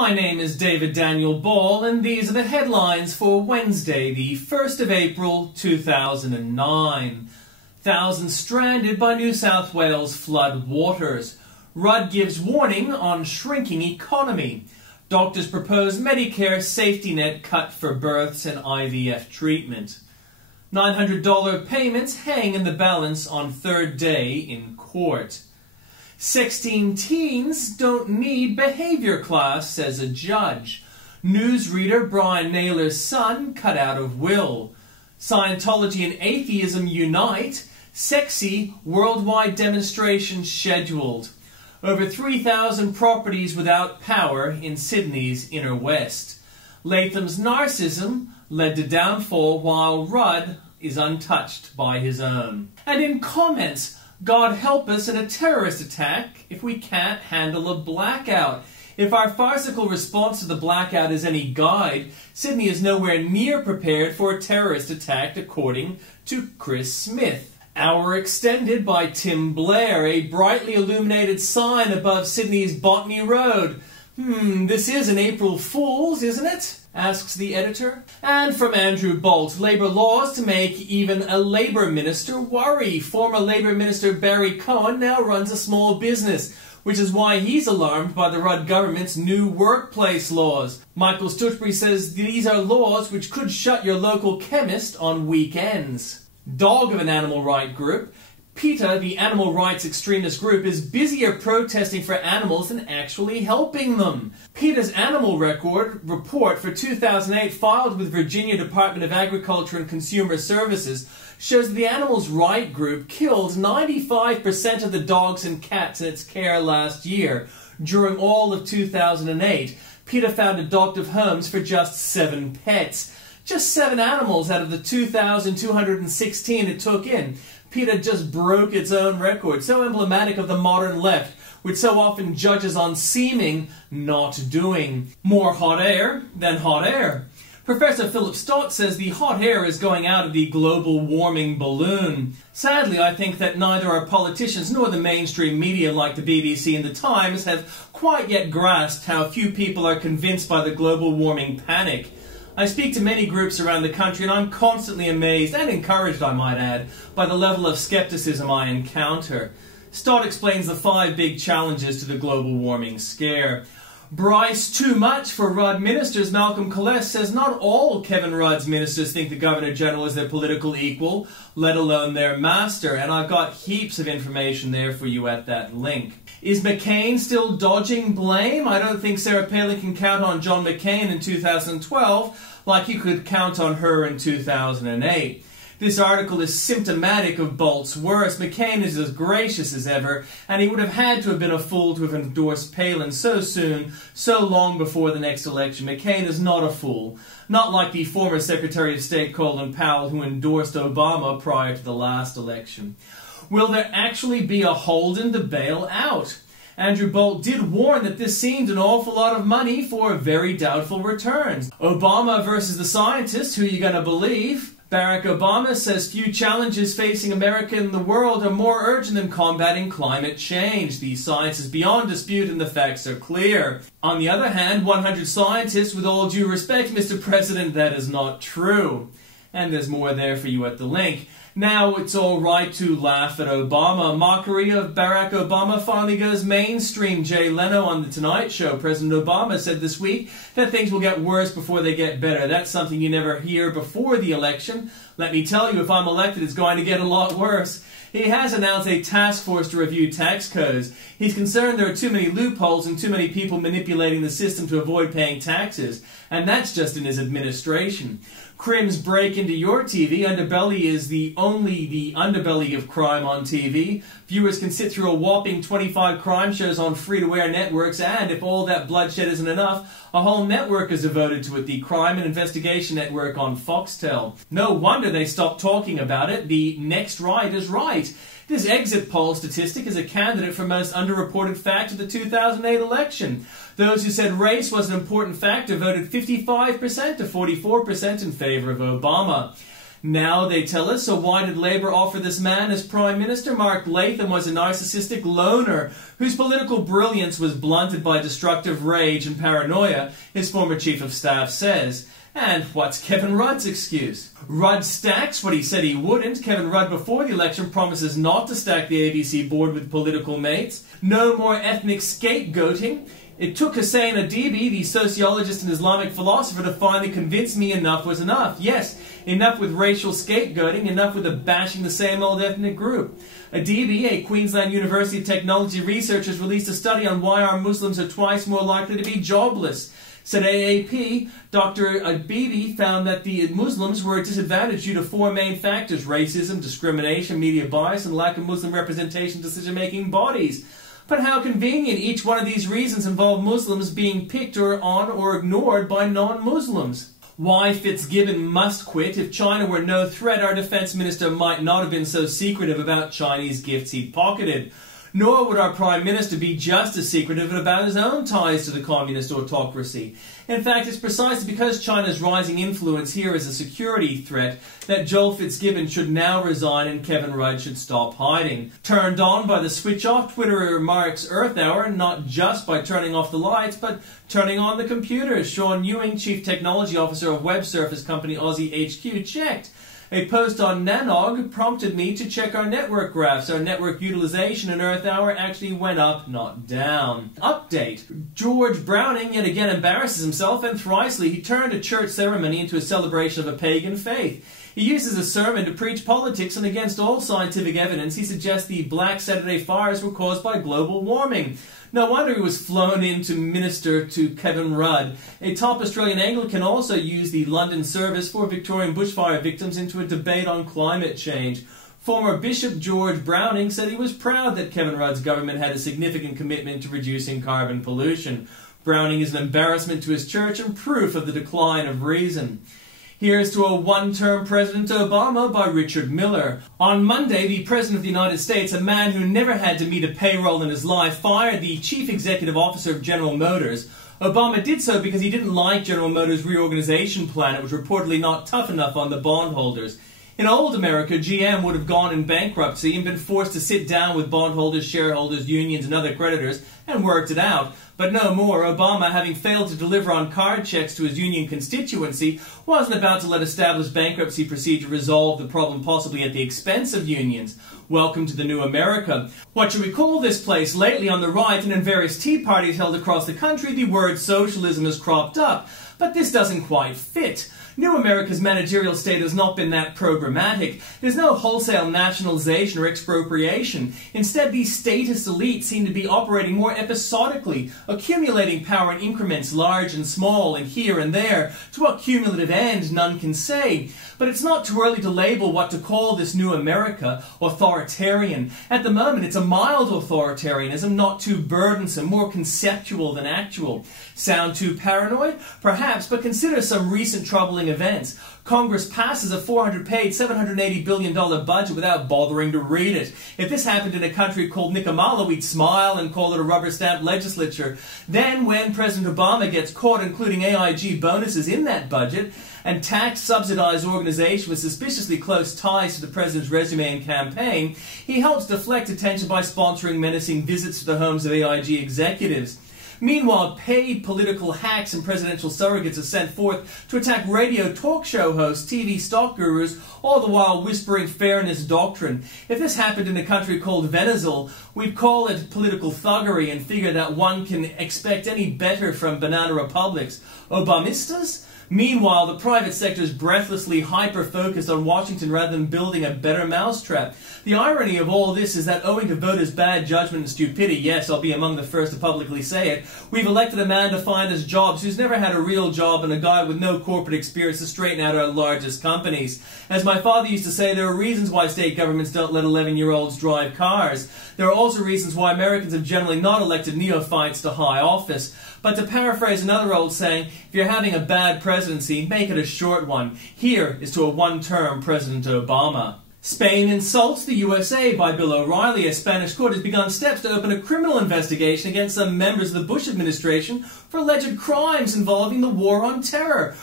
My name is David Daniel Ball, and these are the headlines for Wednesday, the 1st of April, 2009. Thousands stranded by New South Wales flood waters. Rudd gives warning on shrinking economy. Doctors propose Medicare safety net cut for births and IVF treatment. $900 payments hang in the balance on third day in court. 16 teens don't need behavior class, says a judge. Newsreader Brian Naylor's son cut out of will. Scientology and atheism unite. Sexy worldwide demonstration scheduled. Over 3,000 properties without power in Sydney's inner west. Latham's narcissism led to downfall while Rudd is untouched by his own. And in comments, God help us in a terrorist attack if we can't handle a blackout. If our farcical response to the blackout is any guide, Sydney is nowhere near prepared for a terrorist attack, according to Chris Smith. Hour extended by Tim Blair, a brightly illuminated sign above Sydney's Botany Road. This is an April Fool's, isn't it? Asks the editor. And from Andrew Bolt, Labour laws to make even a Labour minister worry. Former Labour Minister Barry Cohen now runs a small business, which is why he's alarmed by the Rudd government's new workplace laws. Michael Stutbury says these are laws which could shut your local chemist on weekends. Dog of an animal rights group, PETA, the animal rights extremist group, is busier protesting for animals than actually helping them. PETA's animal report for 2008, filed with Virginia Department of Agriculture and Consumer Services, shows that the animals rights group killed 95% of the dogs and cats in its care last year. During all of 2008, PETA found adoptive homes for just 7 pets. Just 7 animals out of the 2,216 it took in. PETA just broke its own record, so emblematic of the modern left, which so often judges on seeming, not doing. More hot air than hot air. Professor Philip Stott says the hot air is going out of the global warming balloon. Sadly, I think that neither our politicians nor the mainstream media like the BBC and the Times have quite yet grasped how few people are convinced by the global warming panic. I speak to many groups around the country and I'm constantly amazed, and encouraged I might add, by the level of skepticism I encounter. Stott explains the 5 big challenges to the global warming scare. Bryce too much for Rudd ministers. Malcolm Kolesh says not all Kevin Rudd's ministers think the Governor-General is their political equal, let alone their master, and I've got heaps of information there for you at that link. Is McCain still dodging blame? I don't think Sarah Palin can count on John McCain in 2012 like you could count on her in 2008. This article is symptomatic of Bolt's worst. McCain is as gracious as ever, and he would have had to have been a fool to have endorsed Palin so soon, so long before the next election. McCain is not a fool, not like the former Secretary of State Colin Powell who endorsed Obama prior to the last election. Will there actually be a Holden to bail out? Andrew Bolt did warn that this seemed an awful lot of money for very doubtful returns. Obama versus the scientists, who are you going to believe? Barack Obama says few challenges facing America and the world are more urgent than combating climate change. The science is beyond dispute and the facts are clear. On the other hand, 100 scientists, with all due respect, Mr. President, that is not true. And there's more there for you at the link. Now it's all right to laugh at Obama. Mockery of Barack Obama finally goes mainstream. Jay Leno on The Tonight Show. President Obama said this week that things will get worse before they get better. That's something you never hear before the election. Let me tell you, if I'm elected, it's going to get a lot worse. He has announced a task force to review tax codes. He's concerned there are too many loopholes and too many people manipulating the system to avoid paying taxes. And that's just in his administration. Crims break into your TV. Underbelly is only the underbelly of crime on TV. Viewers can sit through a whopping 25 crime shows on free-to-air networks, and if all that bloodshed isn't enough, a whole network is devoted to it, the Crime and Investigation Network on Foxtel. No wonder they stopped talking about it. The next right is right. This exit poll statistic is a candidate for most underreported fact of the 2008 election. Those who said race was an important factor voted 55% to 44% in favor of Obama. Now they tell us, so why did Labour offer this man as Prime Minister? Mark Latham was a narcissistic loner whose political brilliance was blunted by destructive rage and paranoia, his former Chief of Staff says. And what's Kevin Rudd's excuse? Rudd stacks what he said he wouldn't. Kevin Rudd before the election promises not to stack the ABC board with political mates. No more ethnic scapegoating. It took Hussein Adibi, the sociologist and Islamic philosopher, to finally convince me enough was enough. Yes, enough with racial scapegoating, enough with the bashing the same old ethnic group. Adibi, a Queensland University of Technology researcher, has released a study on why our Muslims are twice more likely to be jobless. Said AAP, Dr. Adibi found that the Muslims were at disadvantage due to four main factors: racism, discrimination, media bias, and lack of Muslim representation in decision-making bodies. But how convenient each one of these reasons involve Muslims being picked on or ignored by non-Muslims. Why Fitzgibbon must quit. If China were no threat, our defense minister might not have been so secretive about Chinese gifts he'd pocketed. Nor would our Prime Minister be just as secretive about his own ties to the communist autocracy. In fact, it's precisely because China's rising influence here is a security threat that Joel Fitzgibbon should now resign and Kevin Rudd should stop hiding. Turned on by the switch-off, Twitterer Mark's Earth Hour, not just by turning off the lights, but turning on the computers. Sean Ewing, Chief Technology Officer of web surface company Aussie HQ, checked. A post on Nanog prompted me to check our network graphs. Our network utilization in Earth Hour actually went up, not down. Update. George Browning yet again embarrasses himself, and thricely he turned a church ceremony into a celebration of a pagan faith. He uses a sermon to preach politics, and against all scientific evidence he suggests the Black Saturday fires were caused by global warming. No wonder he was flown in to minister to Kevin Rudd. A top Australian Anglican also used the London service for Victorian bushfire victims into a debate on climate change. Former Bishop George Browning said he was proud that Kevin Rudd's government had a significant commitment to reducing carbon pollution. Browning is an embarrassment to his church and proof of the decline of reason. Here's to a one-term President Obama by Richard Miller. On Monday, the President of the United States, a man who never had to meet a payroll in his life, fired the Chief Executive Officer of General Motors. Obama did so because he didn't like General Motors' reorganization plan. It was reportedly not tough enough on the bondholders. In old America, GM would have gone in bankruptcy and been forced to sit down with bondholders, shareholders, unions, and other creditors and worked it out. But no more. Obama, having failed to deliver on card checks to his union constituency, wasn't about to let established bankruptcy procedure resolve the problem possibly at the expense of unions. Welcome to the new America. What should we call this place? Lately on the right and in various tea parties held across the country, the word socialism has cropped up. But this doesn't quite fit. New America's managerial state has not been that programmatic. There's no wholesale nationalization or expropriation. Instead, these statist elites seem to be operating more episodically, accumulating power in increments large and small and here and there. To what cumulative end, none can say. But it's not too early to label what to call this new America authoritarian. At the moment, it's a mild authoritarianism, not too burdensome, more conceptual than actual. Sound too paranoid? Perhaps, but consider some recent troubling events. Congress passes a 400-page, $780 billion budget without bothering to read it. If this happened in a country called Guatemala, we'd smile and call it a rubber-stamped legislature. Then, when President Obama gets caught including AIG bonuses in that budget, and tax-subsidized organization with suspiciously close ties to the president's resume and campaign, he helps deflect attention by sponsoring menacing visits to the homes of AIG executives. Meanwhile, paid political hacks and presidential surrogates are sent forth to attack radio talk show hosts, TV stock gurus, all the while whispering fairness doctrine. If this happened in a country called Venezuela, we'd call it political thuggery and figure that one can expect any better from banana republics. Obamistas? Meanwhile, the private sector is breathlessly hyper-focused on Washington rather than building a better mousetrap. The irony of all this is that owing to voters' bad judgment and stupidity, yes, I'll be among the first to publicly say it, we've elected a man to find us jobs who's never had a real job and a guy with no corporate experience to straighten out our largest companies. As my father used to say, there are reasons why state governments don't let 11-year-olds drive cars. There are also reasons why Americans have generally not elected neophytes to high office. But to paraphrase another old saying, if you're having a bad presidency, make it a short one. Here is to a one-term President Obama. Spain insults the USA by Bill O'Reilly. A Spanish court has begun steps to open a criminal investigation against some members of the Bush administration for alleged crimes involving the war on terror.